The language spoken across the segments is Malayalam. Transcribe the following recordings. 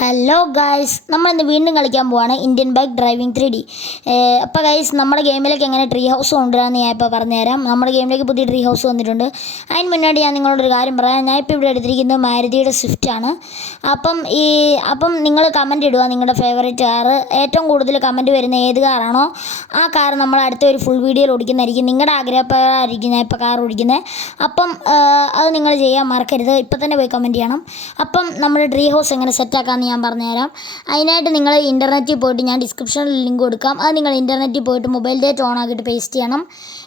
ഹലോ ഗൈസ്, നമ്മളിന്ന് വീണ്ടും കളിക്കാൻ പോവാണ് ഇന്ത്യൻ ബൈക്ക് ഡ്രൈവിംഗ് 3D. അപ്പോൾ ഗൈസ്, നമ്മുടെ ഗെയിമിലേക്ക് എങ്ങനെ ട്രീ ഹൗസ് കൊണ്ടുവരാമെന്ന് ഞാൻ ഇപ്പോൾ പറഞ്ഞുതരാം. നമ്മുടെ ഗെയിമിലേക്ക് പുതിയ ട്രീ ഹൗസ് വന്നിട്ടുണ്ട്. അതിന് മുന്നാടി ഞാൻ നിങ്ങളോടൊരു കാര്യം പറയാം. ഞാൻ ഇപ്പോൾ ഇവിടെ എടുത്തിരിക്കുന്നത് മാരുതിയുടെ സ്വിഫ്റ്റ് ആണ്. അപ്പം നിങ്ങൾ കമൻറ്റ് ഇടുക, നിങ്ങളുടെ ഫേവറേറ്റ് കാറ്. ഏറ്റവും കൂടുതൽ കമൻറ്റ് വരുന്ന ഏത് കാറാണോ ആ കാർ നമ്മൾ അടുത്ത ഒരു ഫുൾ വീഡിയോയിൽ ഓടിക്കുന്നതായിരിക്കും. നിങ്ങളുടെ ആഗ്രഹപ്രകാരമായിരിക്കും ഞാൻ ഇപ്പോൾ കാർ ഓടിക്കുന്നത്. അപ്പം അത് നിങ്ങൾ ചെയ്യാൻ മറക്കരുത്. ഇപ്പം തന്നെ പോയി കമൻറ്റ് ചെയ്യണം. അപ്പം നമ്മുടെ ട്രീ ഹൗസ് എങ്ങനെ സെറ്റാക്കാമെന്ന് ഞാൻ പറഞ്ഞുതരാം. അതിനായിട്ട് നിങ്ങൾ ഇൻ്റർനെറ്റിൽ പോയിട്ട്, ഞാൻ ഡിസ്ക്രിപ്ഷനിൽ ലിങ്ക് കൊടുക്കാം, അത് നിങ്ങൾ ഇൻ്റർനെറ്റിൽ പോയിട്ട് മൊബൈൽ ഡേറ്റ ഓൺ ആക്കിയിട്ട് പേസ്റ്റ് ചെയ്യണം.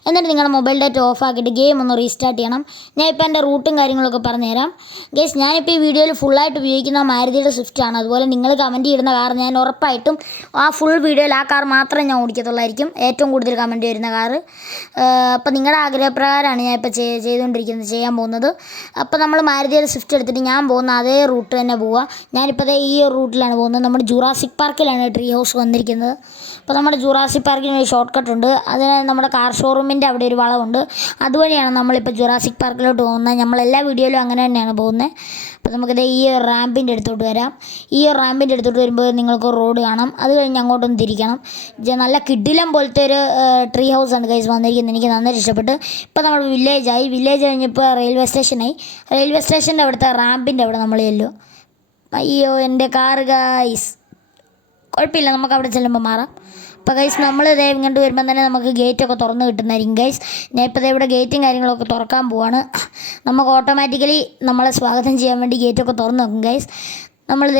എന്നിട്ട് നിങ്ങളുടെ മൊബൈൽ ഡേറ്റ ഓഫ് ആക്കിയിട്ട് ഗെയിം ഒന്ന് റീസ്റ്റാർട്ട് ചെയ്യണം. ഞാൻ ഇപ്പോൾ എൻ്റെ റൂട്ടും കാര്യങ്ങളൊക്കെ പറഞ്ഞുതരാം. ഗൈസ്, ഞാനിപ്പോൾ ഈ വീഡിയോയിൽ ഫുള്ളായിട്ട് ഉപയോഗിക്കുന്ന മാരുതിയുടെ സ്വിഫ്റ്റ് ആണ്. അതുപോലെ നിങ്ങൾ കമൻറ്റ് ചെയ്യുന്ന കാർ ഞാൻ ഉറപ്പായിട്ടും ആ ഫുൾ വീഡിയോയിൽ ആ കാർ മാത്രമേ ഞാൻ ഓടിക്കത്തുള്ളായിരിക്കും, ഏറ്റവും കൂടുതൽ കമൻറ്റ് വരുന്ന കാറ്. അപ്പോൾ നിങ്ങളുടെ ആഗ്രഹപ്രകാരമാണ് ഞാൻ ഇപ്പോൾ ചെയ്യാൻ പോകുന്നത്. അപ്പോൾ നമ്മൾ മാരുതിയുടെ സ്വിഫ്റ്റ് എടുത്തിട്ട് ഞാൻ പോകുന്ന അതേ റൂട്ട് തന്നെ പോവുക. ഞാനിപ്പോൾ ഈ റൂട്ടിലാണ് പോകുന്നത്. നമ്മുടെ ജുറാസിക് പാർക്കിലാണ് ട്രീ ഹൗസ് വന്നിരിക്കുന്നത്. അപ്പോൾ നമ്മുടെ ജുറാസിക് പാർക്കിന് ഒരു ഷോർട്ട് കട്ട് ഉണ്ട്. അതിന് നമ്മുടെ കാർ ഷോറൂമിൻ്റെ അവിടെ ഒരു വളവുണ്ട്. അതുവഴിയാണ് നമ്മളിപ്പോൾ ജുറാസിക് പാർക്കിലോട്ട് പോകുന്നത്. നമ്മളെല്ലാ വീഡിയോയിലും അങ്ങനെ തന്നെയാണ് പോകുന്നത്. അപ്പോൾ നമുക്കിത് ഈ റാമ്പിൻ്റെ അടുത്തോട്ട് വരാം. ഈ റാമ്പിൻ്റെ അടുത്തോട്ട് വരുമ്പോൾ നിങ്ങൾക്ക് റോഡ് കാണാം. അത് കഴിഞ്ഞ് അങ്ങോട്ടൊന്ന് തിരിക്കണം. നല്ല കിടിലം പോലത്തെ ഒരു ട്രീ ഹൗസാണ് ഗൈസ് വന്നിരിക്കുന്നത്. എനിക്ക് നന്നായിട്ട് ഇഷ്ടപ്പെട്ടു. ഇപ്പോൾ നമ്മൾ വില്ലേജ് കഴിഞ്ഞപ്പോൾ റെയിൽവേ സ്റ്റേഷനായി. റെയിൽവേ സ്റ്റേഷൻ്റെ അവിടുത്തെ റാമ്പിൻ്റെ അവിടെ നമ്മൾ ചെല്ലും. അയ്യോ, എൻ്റെ കാർ ഗൈസ്. കുഴപ്പമില്ല, നമുക്ക് അവിടെ ചെല്ലുമ്പോൾ മാറാം. അപ്പോൾ ഗൈസ്, നമ്മൾ ഇങ്ങോട്ട് വരുമ്പോൾ തന്നെ നമുക്ക് ഗേറ്റൊക്കെ തുറന്ന് കിട്ടുന്നതായിരിക്കും ഗൈസ്. ഞാൻ ഇപ്പോൾ ഇവിടെ ഗേറ്റും കാര്യങ്ങളൊക്കെ തുറക്കാൻ പോവാണ്. നമുക്ക് ഓട്ടോമാറ്റിക്കലി നമ്മളെ സ്വാഗതം ചെയ്യാൻ വേണ്ടി ഗേറ്റൊക്കെ തുറന്ന് വെക്കും ഗൈസ്.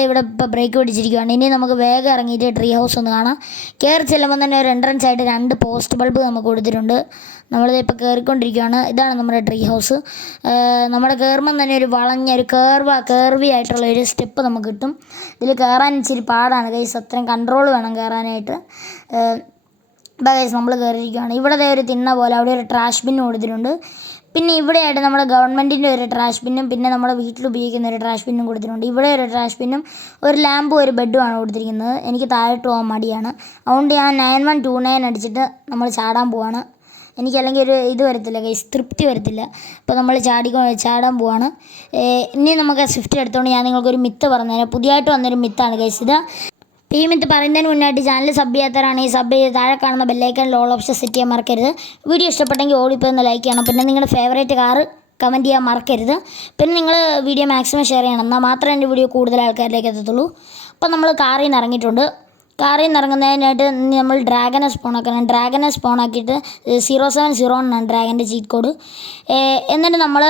ഇവിടെ ഇപ്പോൾ ബ്രേക്ക് പിടിച്ചിരിക്കുകയാണ്. ഇനി നമുക്ക് വേഗം ഇറങ്ങിയിട്ട് ട്രീ ഹൗസ് ഒന്ന് കാണാം. കയറി ചെല്ലുമ്പോൾ തന്നെ ഒരു എൻട്രൻസ് ആയിട്ട് 2 പോസ്റ്റ് ബൾബ് നമുക്ക് കൊടുത്തിട്ടുണ്ട്. ഇപ്പോൾ കയറിക്കൊണ്ടിരിക്കുകയാണ്. ഇതാണ് നമ്മുടെ ട്രീ ഹൗസ്. നമ്മുടെ കയറുമ്പം തന്നെ ഒരു വളഞ്ഞൊരു കേർവി ആയിട്ടുള്ള ഒരു സ്റ്റെപ്പ് നമുക്ക് കിട്ടും. ഇതിൽ കയറാൻ ഇച്ചിരി പാടാണ് ഗൈസ്, അത്രയും കൺട്രോൾ വേണം കയറാനായിട്ട്. ഇപ്പോൾ ഗൈസ് നമ്മൾ കയറിയിരിക്കുകയാണ്. ഇവിടെ ഒരു തിണ്ണ പോലെ അവിടെ ഒരു ട്രാഷ് ബിൻ കൊടുത്തിട്ടുണ്ട്. പിന്നെ ഇവിടെയായിട്ട് നമ്മുടെ ഗവൺമെൻറ്റിൻ്റെ ഒരു ട്രാഷ് ബിന്നും പിന്നെ നമ്മുടെ വീട്ടിൽ ഉപയോഗിക്കുന്ന ഒരു ട്രാഷ് ബിന്നും കൊടുത്തിട്ടുണ്ട്. ഇവിടെ ഒരു ട്രാഷ് ബിന്നും ഒരു ലാമ്പും ഒരു ബെഡുമാണ് കൊടുത്തിരിക്കുന്നത്. എനിക്ക് താഴോട്ട് പോകാൻ മടിയാണ്. അതുകൊണ്ട് ഞാൻ 9129 അടിച്ചിട്ട് നമ്മൾ ചാടാൻ പോവാണ്. എനിക്കല്ലെങ്കിൽ ഇത് വരത്തില്ല ഗൈസ്, തൃപ്തി വരത്തില്ല. അപ്പോൾ നമ്മൾ ചാടാൻ പോവാണ്. ഇനി നമുക്ക് സ്വിഫ്റ്റ് എടുത്തുകൊണ്ട് ഞാൻ നിങ്ങൾക്കൊരു മിത്ത് പറഞ്ഞുതരാം. പുതിയതായിട്ട് വന്നൊരു മിത്താണ് ഗൈസ് ഇത്. ഈ മിത്ത് പറയുന്നതിന് മുന്നായിട്ട് ചാനൽ സബ് ചെയ്യാത്തവരാണെങ്കിൽ സബ് ചെയ്ത് താഴെ കാണുന്ന ബെല്ലൈക്കണിൽ ഓൾ ഓപ്ഷൻ സെറ്റ് ചെയ്യാൻ മറക്കരുത്. വീഡിയോ ഇഷ്ടപ്പെട്ടെങ്കിൽ ഓടിപ്പോയി ലൈക്ക് ചെയ്യണം. പിന്നെ നിങ്ങളുടെ ഫേവറേറ്റ് കാറ് കമൻറ്റ് ചെയ്യാൻ മറക്കരുത്. പിന്നെ നിങ്ങൾ വീഡിയോ മാക്സിമം ഷെയർ ചെയ്യണം. എന്നാൽ മാത്രമേ എൻ്റെ വീഡിയോ കൂടുതൽ ആൾക്കാരിലേക്ക് എത്തത്തുള്ളൂ. അപ്പോൾ നമ്മൾ കാറിൽ നിന്ന് ഇറങ്ങിയിട്ടുണ്ട്. കാറിൽ നിന്ന് ഇറങ്ങുന്നതിനായിട്ട് നമ്മൾ ഡ്രാഗനെ സ്പോൺ ആക്കണം. ഡ്രാഗനെ സ്പോൺ ആക്കിയിട്ട് 070 എന്നാണ് ഡ്രാഗൻ്റെ ചീറ്റ് കോഡ്. എന്നിട്ട് നമ്മൾ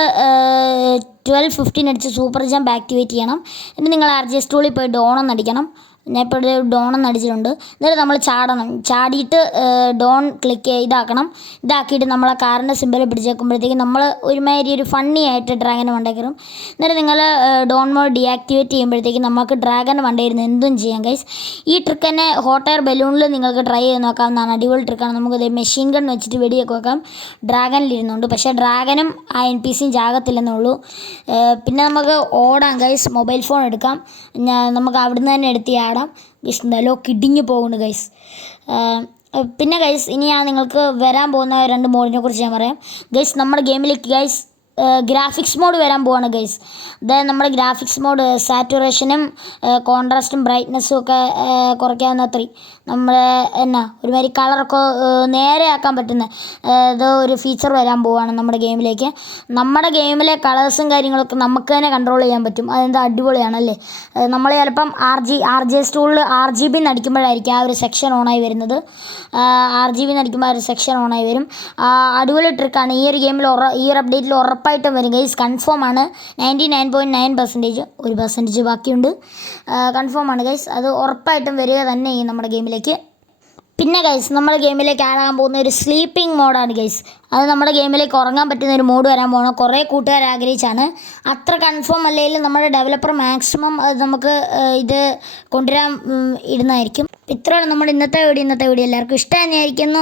12:15 അടിച്ച് സൂപ്പർ ജമ്പ് ആക്ടിവേറ്റ് ചെയ്യണം. എന്നിട്ട് നിങ്ങൾ RGS ടൂളിൽ പോയി ഡോൺ അടിക്കണം. ഞാൻ ഇപ്പോൾ ഒരു ഡോൺ അടിച്ചിട്ടുണ്ട്. എന്നിട്ട് നമ്മൾ ചാടിയിട്ട് ഡോൺ ഇതാക്കിയിട്ട് നമ്മൾ ആ കാറിൻ്റെ സിമ്പിൾ പിടിച്ചേക്കുമ്പോഴത്തേക്കും നമ്മൾ ഒരുമാതിരി ഒരു ഫണ്ണി ആയിട്ട് ഡ്രാഗനെ വണ്ടേക്കറും. എന്നിട്ട് നിങ്ങൾ ഡോൺ മോഡ് ഡീആക്ടിവേറ്റ് ചെയ്യുമ്പോഴത്തേക്കും നമുക്ക് ഡ്രാഗനെ വണ്ടയിരുന്ന് എന്തും ചെയ്യാം ഗൈസ്. ഈ ട്രിക്ക് തന്നെ ഹോട്ട് എയർ ബലൂണിൽ നിങ്ങൾക്ക് ട്രൈ ചെയ്ത് നോക്കാവുന്നതാണ്. അടിപൊളി ട്രിക്കാണ്. നമുക്കത് മെഷീൻ ഗൺ വെച്ചിട്ട് വെടിയൊക്കെ വെക്കാം. ഡ്രാഗനിലിരുന്നുണ്ട്. പക്ഷേ ഡ്രാഗനും ആ NPCയും ജാകത്തില്ലെന്നേ ഉള്ളൂ. പിന്നെ നമുക്ക് ഓടാം ഗൈസ്. മൊബൈൽ ഫോൺ എടുക്കാം. നമുക്ക് അവിടുന്ന് തന്നെ എടുത്ത് ആടാം ഗൈസ്. എന്തായാലും കിടിഞ്ഞ് പോകുന്നു ഗൈസ്. പിന്നെ ഗൈസ്, ഇനി ഞാൻ നിങ്ങൾക്ക് വരാൻ പോകുന്ന 2 മോഡിനെ കുറിച്ച് ഞാൻ പറയാം ഗൈസ്. നമ്മുടെ ഗെയിമിലേക്ക് ഗൈസ് ഗ്രാഫിക്സ് മോഡ് വരാൻ പോവാണ് ഗൈസ്. അതായത് നമ്മുടെ ഗ്രാഫിക്സ് മോഡ് സാറ്റുറേഷനും കോൺട്രാസ്റ്റും ബ്രൈറ്റ്നസ്സും ഒക്കെ കുറയ്ക്കാവുന്ന നമ്മളെ ഒരുമാതിരി കളറൊക്കെ നേരെയാക്കാൻ പറ്റുന്ന ഒരു ഫീച്ചർ വരാൻ പോവുകയാണ് നമ്മുടെ ഗെയിമിലേക്ക്. നമ്മുടെ ഗെയിമിലെ കളേഴ്സും കാര്യങ്ങളൊക്കെ നമുക്ക് തന്നെ കൺട്രോൾ ചെയ്യാൻ പറ്റും. അതെന്താ അടിപൊളിയാണല്ലേ. നമ്മൾ ചിലപ്പം RGS ടൂളിൽ RGB നടിക്കുമ്പോഴായിരിക്കും ആ ഒരു സെക്ഷൻ ഓണായി വരുന്നത്. RGB നടിക്കുമ്പോൾ ആ ഒരു സെക്ഷൻ ഓണായി വരും. അടിപൊളി ട്രിക്കാണ്. ഈ ഒരു ഗെയിമിൽ ഈ ഒരു അപ്ഡേറ്റിൽ ഉറപ്പായിട്ടും വരും ഗൈസ്. കൺഫേം ആണ്. 99.9%. 1% ബാക്കിയുണ്ട്. കൺഫേം ആണ് ഗൈസ്. അത് ഉറപ്പായിട്ടും വരിക തന്നെ ചെയ്യും നമ്മുടെ ഗെയിമിലേക്ക്. പിന്നെ ഗൈസ്, നമ്മുടെ ഗെയിമിലേക്ക് ആടാൻ പോകുന്ന ഒരു സ്ലീപ്പിംഗ് മോഡാണ് ഗൈസ്. അത് നമ്മുടെ ഗെയിമിലേക്ക് ഉറങ്ങാൻ പറ്റുന്ന ഒരു മോഡ് വരാൻ പോകണം. കുറേ കൂട്ടുകാർ ആഗ്രഹിച്ചാണ്. അത്ര കൺഫേം അല്ലെങ്കിലും നമ്മുടെ ഡെവലപ്പർ മാക്സിമം അത് നമുക്ക് ഇത് കൊണ്ടുവരാൻ ഇടുന്നതായിരിക്കും. ഇത്രയാണ് നമ്മുടെ ഇന്നത്തെ വീഡിയോ. എല്ലാവർക്കും ഇഷ്ടമായിരിക്കുന്നു.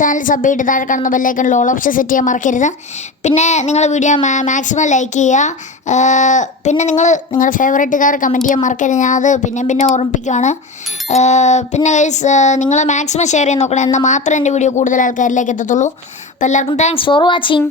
ചാനൽ സബ് ചെയ്ത് താഴെ കാണുന്ന ബെല്ലൈക്കണിൽ ഓൾ ഓപ്ഷൻ സെറ്റ് ചെയ്യാൻ മറക്കരുത്. പിന്നെ നിങ്ങൾ വീഡിയോ മാക്സിമം ലൈക്ക് ചെയ്യുക. പിന്നെ നിങ്ങളുടെ ഫേവറേറ്റ് കാർ കമൻറ്റ് ചെയ്യാൻ മറക്കരുത്. ഞാൻ അത് പിന്നെ ഓർമ്മിപ്പിക്കുകയാണ്. പിന്നെ ഗൈസ്, നിങ്ങൾ മാക്സിമം ഷെയർ ചെയ്ത് നോക്കണം. എന്നാൽ മാത്രമേ എൻ്റെ വീഡിയോ കൂടുതൽ ആൾക്കാരിലേക്ക് എത്തത്തുള്ളൂ. അപ്പോൾ എല്ലാവർക്കും താങ്ക്സ് ഫോർ വാച്ചിങ്.